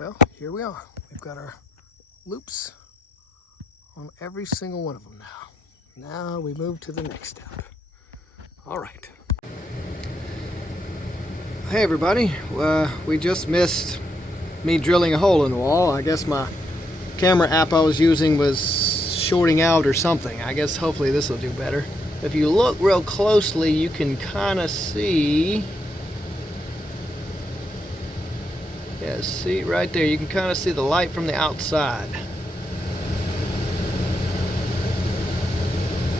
Well, here we are. We've got our loops on every single one of them now. Now we move to the next step. All right. Hey everybody, we just missed me drilling a hole in the wall. I guess my camera app I was using was shorting out or something. I guess hopefully this will do better. If you look real closely, you can kind of see. Yeah, see right there, you can kind of see the light from the outside.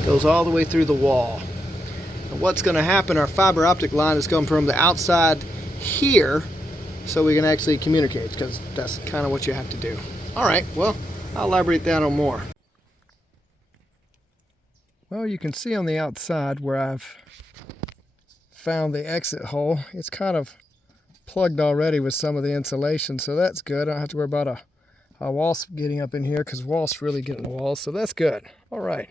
Goes all the way through the wall. And what's going to happen, our fiber optic line is going from the outside here so we can actually communicate, because that's kind of what you have to do. All right, well, I'll elaborate that on more. Well, you can see on the outside where I've found the exit hole. It's kind of plugged already with some of the insulation, so that's good. I don't have to worry about a wasp getting up in here, because wasps really get in the walls, so that's good. All right.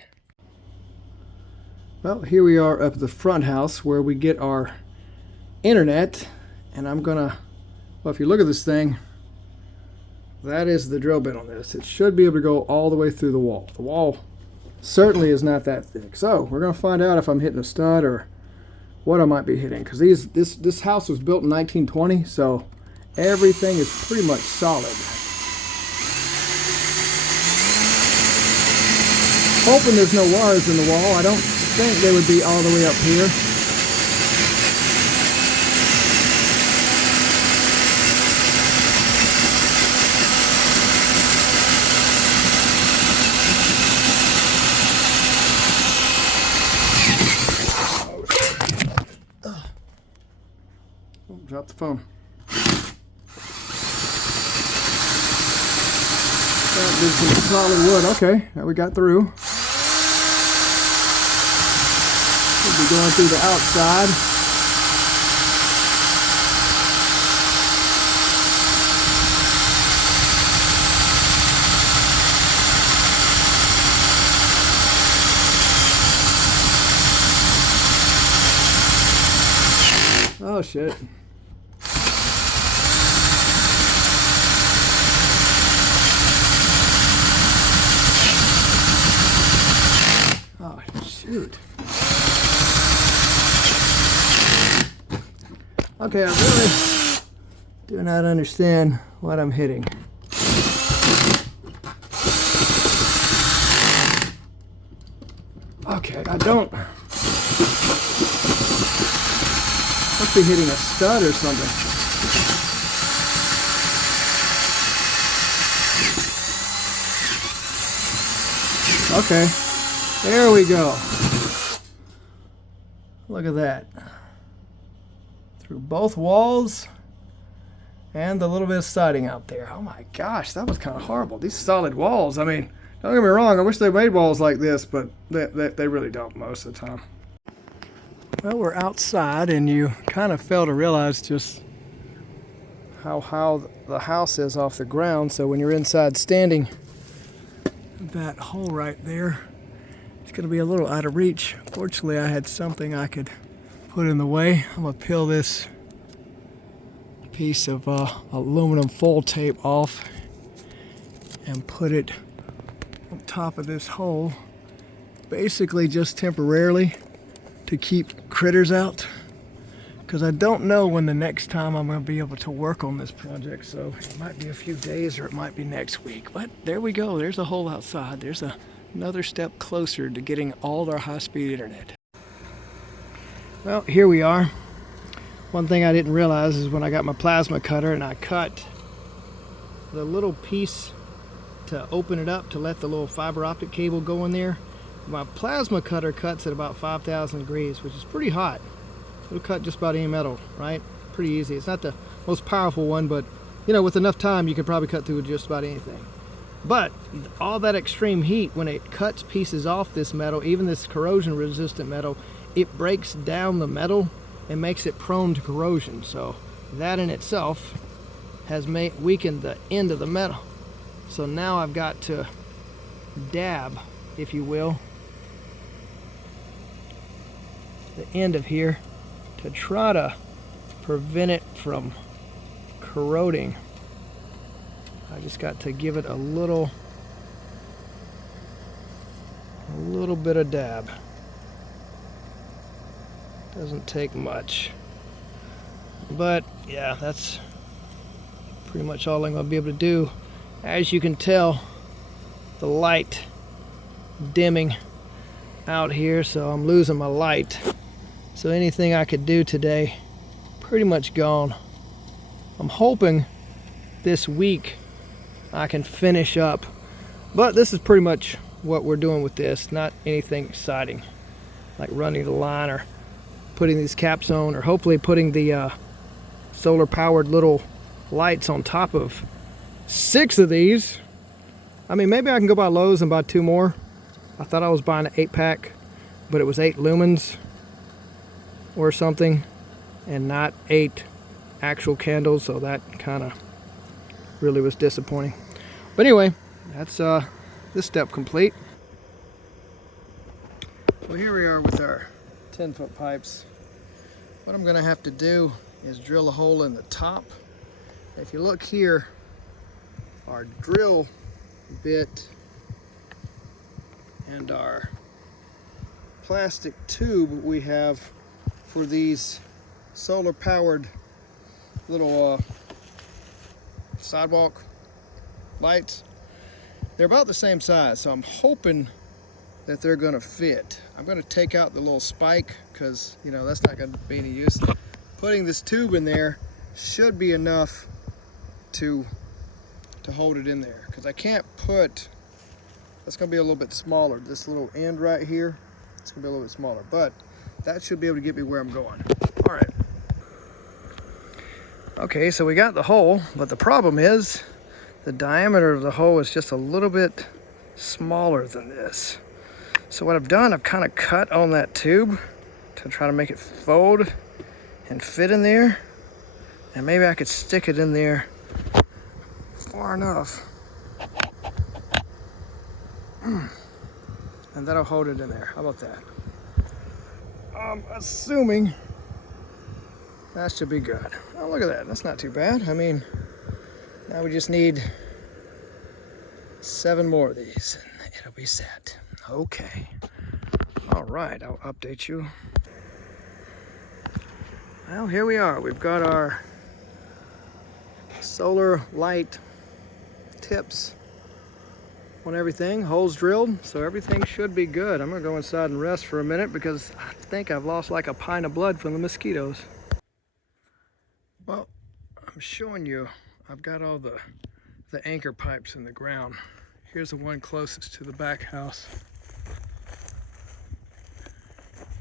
Well, here we are up at the front house where we get our internet, and I'm gonna, well, if you look at this thing, that is the drill bit on this. It should be able to go all the way through the wall. The wall certainly is not that thick, so we're gonna find out if I'm hitting a stud or what I might be hitting, because this house was built in 1920, so everything is pretty much solid. Hoping there's no wires in the wall. I don't think they would be all the way up here. Oh, drop the phone. That is some solid wood. Okay, that we got through. We'll be going through the outside. Oh shit. Oh shoot. Okay, I really do not understand what I'm hitting. Okay, I don't. Must be hitting a stud or something. Okay, there we go. Look at that. Through both walls and the little bit of siding out there. Oh my gosh, that was kind of horrible. These solid walls, I mean, don't get me wrong, I wish they made walls like this, but they really don't most of the time. Well, we're outside, and you kind of fail to realize just how the house is off the ground. So when you're inside standing, that hole right there, it's going to be a little out of reach. Fortunately, I had something I could put in the way. I'm going to peel this piece of aluminum foil tape off and put it on top of this hole, basically just temporarily, to keep critters out, because I don't know when the next time I'm going to be able to work on this project, so it might be a few days or it might be next week. But there we go, there's a hole outside. There's another step closer to getting all our high-speed internet. Well, here we are. One thing I didn't realize is when I got my plasma cutter and I cut the little piece to open it up to let the little fiber optic cable go in there, my plasma cutter cuts at about 5,000 degrees, which is pretty hot. It'll cut just about any metal, right? Pretty easy. It's not the most powerful one, but you know, with enough time, you can probably cut through just about anything. But all that extreme heat, when it cuts pieces off this metal, even this corrosion-resistant metal, it breaks down the metal and makes it prone to corrosion. So that in itself has weakened the end of the metal. So now I've got to dab, if you will, the end of here to try to prevent it from corroding I just got to give it a little bit of dab. Doesn't take much. But yeah, that's pretty much all I'm going to be able to do. As you can tell, the light dimming out here, so I'm losing my light. So anything I could do today, pretty much gone. I'm hoping this week I can finish up, but this is pretty much what we're doing with this. Not anything exciting, like running the line or putting these caps on, or hopefully putting the solar powered little lights on top of 6 of these. I mean, maybe I can go by Lowe's and buy 2 more. I thought I was buying an 8-pack, but it was 8 lumens or something, and not 8 actual candles, so that kind of really was disappointing. But anyway, that's this step complete. Well, here we are with our 10-foot pipes. What I'm going to have to do is drill a hole in the top. If you look here, our drill bit and our plastic tube we have for these solar powered little sidewalk lights, they're about the same size, so I'm hoping that they're going to fit. I'm going to take out the little spike because, you know, that's not going to be any use. Putting this tube in there should be enough to hold it in there, because I can't put, that's going to be a little bit smaller. This little end right here, it's going to be a little bit smaller, but that should be able to get me where I'm going. All right. Okay, so we got the hole, but the problem is the diameter of the hole is just a little bit smaller than this. So what I've done, I've kind of cut on that tube to try to make it fold and fit in there. And maybe I could stick it in there far enough. And that'll hold it in there. How about that? I'm assuming that should be good. Oh, look at that. That's not too bad. I mean, now we just need 7 more of these and it'll be set. Okay. All right, I'll update you. Well, here we are. We've got our solar light tips on everything, holes drilled, so everything should be good. I'm gonna go inside and rest for a minute because I think I've lost like a pint of blood from the mosquitoes. Well, I'm showing you, I've got all the anchor pipes in the ground. Here's the one closest to the back house.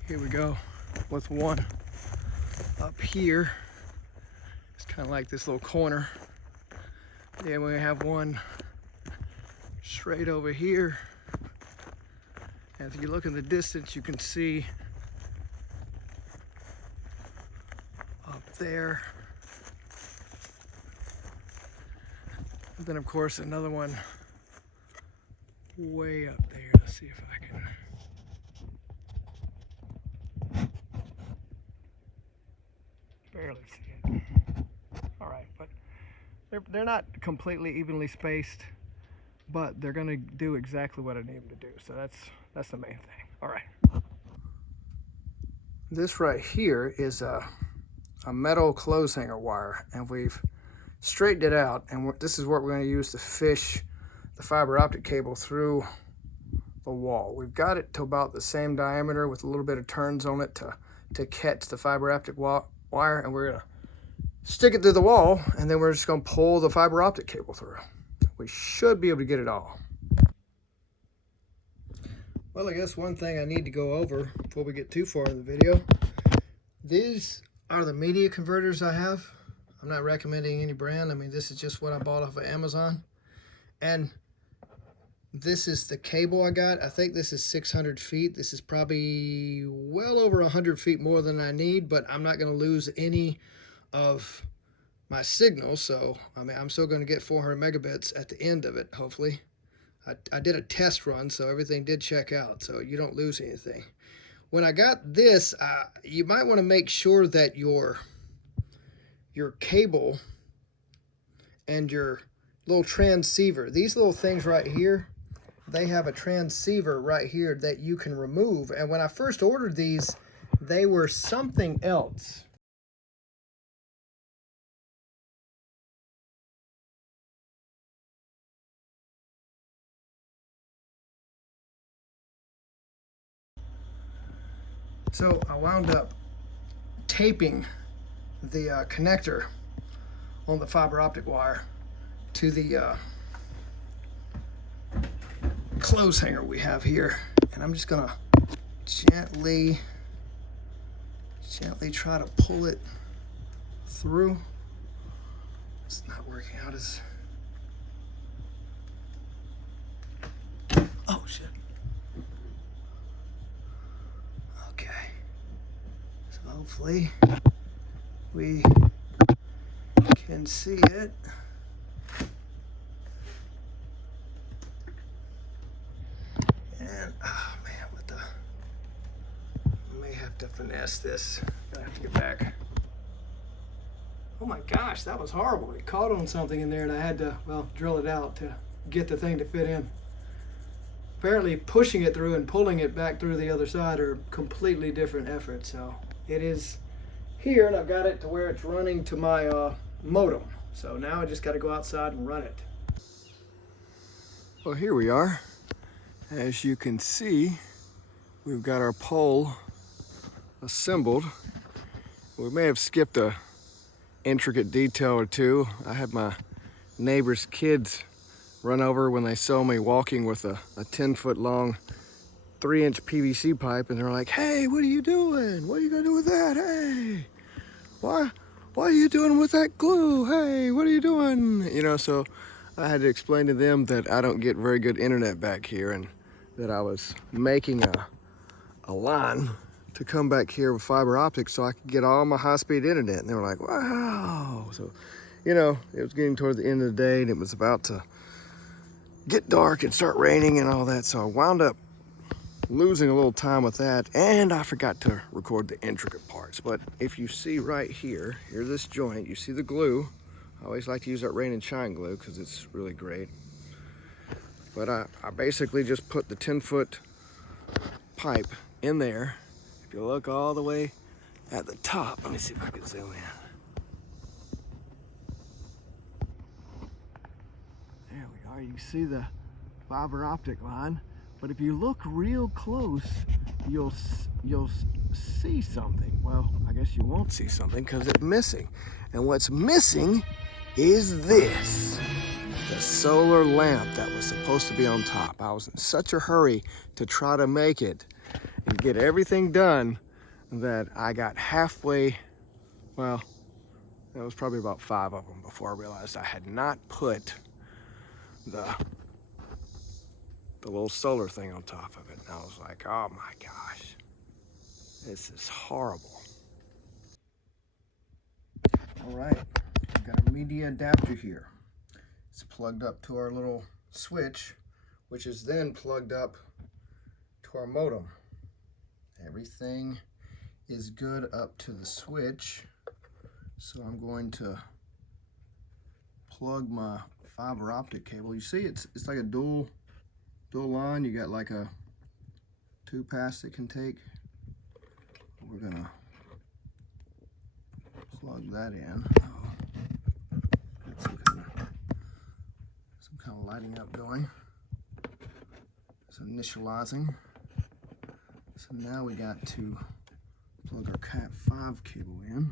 Here we go with one up here. It's kind of like this little corner. Then we have one straight over here. And if you look in the distance, you can see up there. And then of course another one way up there. Let's see if I can. Barely see it. All right, but they're not completely evenly spaced, but they're going to do exactly what I need them to do. So that's the main thing. All right. This right here is a metal clothes hanger wire, and we've straightened it out, and this is what we're going to use to fish the fiber optic cable through the wall. We've got it to about the same diameter with a little bit of turns on it to catch the fiber optic wire, and we're going to stick it through the wall, and then we're just going to pull the fiber optic cable through. We should be able to get it all. Well, I guess one thing I need to go over before we get too far in the video, these are the media converters I have. I'm not recommending any brand. I mean, this is just what I bought off of Amazon. And this is the cable I got. I think this is 600 feet. This is probably well over 100 feet more than I need, but I'm not going to lose any of my signal. So, I mean, I'm still going to get 400 megabits at the end of it, hopefully. I did a test run, so everything did check out, so you don't lose anything. When I got this, you might want to make sure that your cable and your little transceiver. These little things right here, they have a transceiver right here that you can remove. And when I first ordered these, they were something else. So I wound up taping the connector on the fiber optic wire to the clothes hanger we have here. And I'm just gonna gently try to pull it through. It's not working out as... Oh shit. Okay. So hopefully we can see it. And oh man, what the... I may have to finesse this. Gonna have to get back. Oh my gosh, that was horrible. It caught on something in there and I had to, well, drill it out to get the thing to fit in. Apparently pushing it through and pulling it back through the other side are completely different efforts. So it is here and I've got it to where it's running to my modem. So now I just got to go outside and run it. Well, here we are. As you can see, we've got our pole assembled. We may have skipped a intricate detail or two. I had my neighbor's kids run over when they saw me walking with a 10-foot long 3-inch PVC pipe, and they're like, "Hey, what are you doing? What are you gonna do with that? Hey, what are you doing with that glue? Hey, what are you doing?" You know, so I had to explain to them that I don't get very good internet back here and that I was making a line to come back here with fiber optics so I could get all my high-speed internet. And they were like, "Wow." So, you know, it was getting toward the end of the day and it was about to get dark and start raining and all that. So I wound up losing a little time with that, and I forgot to record the intricate parts. But if you see right here, here's this joint, you see the glue. I always like to use that rain and shine glue because it's really great. But I basically just put the 10-foot pipe in there. If you look all the way at the top, let me see if I can zoom in. There we are, you can see the fiber optic line. But if you look real close, you'll see something. Well, I guess you won't see something because it's missing. And what's missing is this. The solar lamp that was supposed to be on top. I was in such a hurry to try to make it and get everything done that I got halfway, well, it was probably about 5 of them before I realized I had not put the little solar thing on top of it. And I was like, oh my gosh, this is horrible. All right, we've got a media adapter here. It's plugged up to our little switch, which is then plugged up to our modem. Everything is good up to the switch. So I'm going to plug my fiber optic cable. You see, it's like a dual line. You got like a 2-pass it can take. We're gonna plug that in. Got some kind of lighting up going. It's initializing. So now we got to plug our Cat 5 cable in.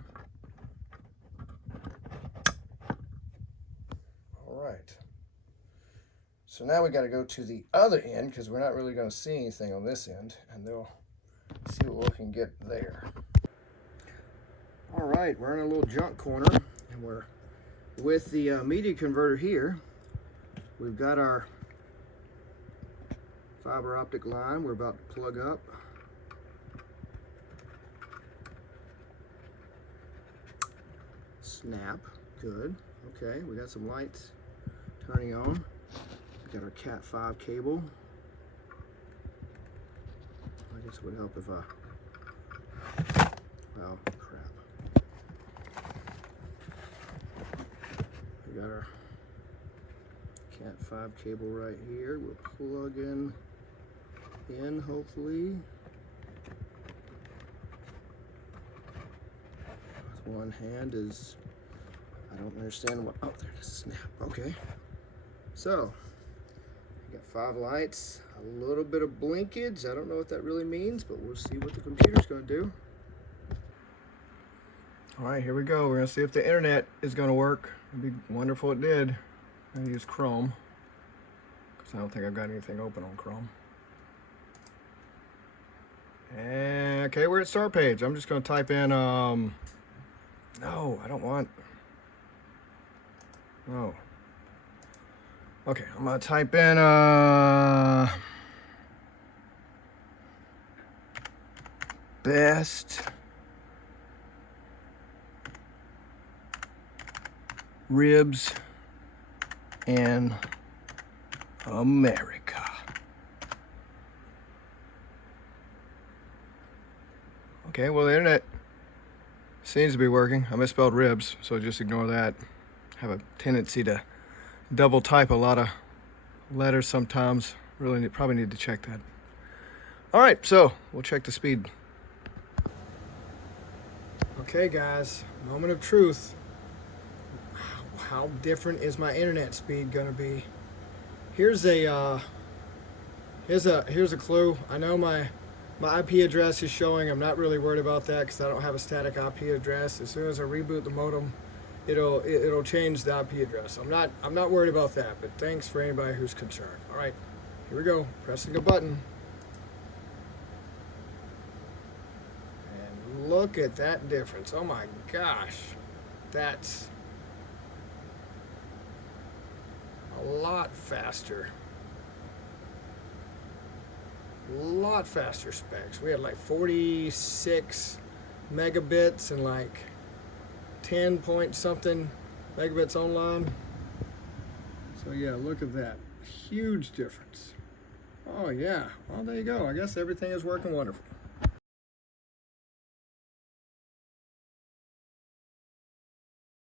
All right. So now we got to go to the other end because we're not really going to see anything on this end, and they'll see what we can get there. All right, we're in a little junk corner, and we're with the media converter here. We've got our fiber optic line we're about to plug up. Snap, good. Okay, we got some lights turning on. We got our Cat 5 cable. I guess it would help if well, crap. We got our Cat 5 cable right here. We'll plug in hopefully. With one hand is, I don't understand what, oh, there it is, snap, okay. So, I got 5 lights, a little bit of blinkage. I don't know what that really means, but we'll see what the computer's gonna do. All right, here we go. We're gonna see if the internet is gonna work. It'd be wonderful if it did. I'm gonna use Chrome, because I don't think I've got anything open on Chrome. And, okay, we're at start page. I'm just gonna type in, no, I don't want, no. Okay, I'm gonna type in, best ribs in America. Okay, well, the internet seems to be working. I misspelled ribs, so just ignore that. I have a tendency to double type a lot of letters sometimes. Really probably need to check that. All right, so we'll check the speed. Okay, guys, moment of truth. How different is my internet speed gonna be? Here's a clue. I know my IP address is showing. I'm not really worried about that because I don't have a static IP address. As soon as I reboot the modem, it'll change the IP address. I'm not worried about that. But thanks for anybody who's concerned. All right, here we go. Pressing a button, and look at that difference. Oh my gosh, that's a lot faster. A lot faster specs. We had like 46 megabits and like 10 point something megabits online. So yeah, look at that. Huge difference. Oh yeah, well there you go. I guess everything is working wonderful.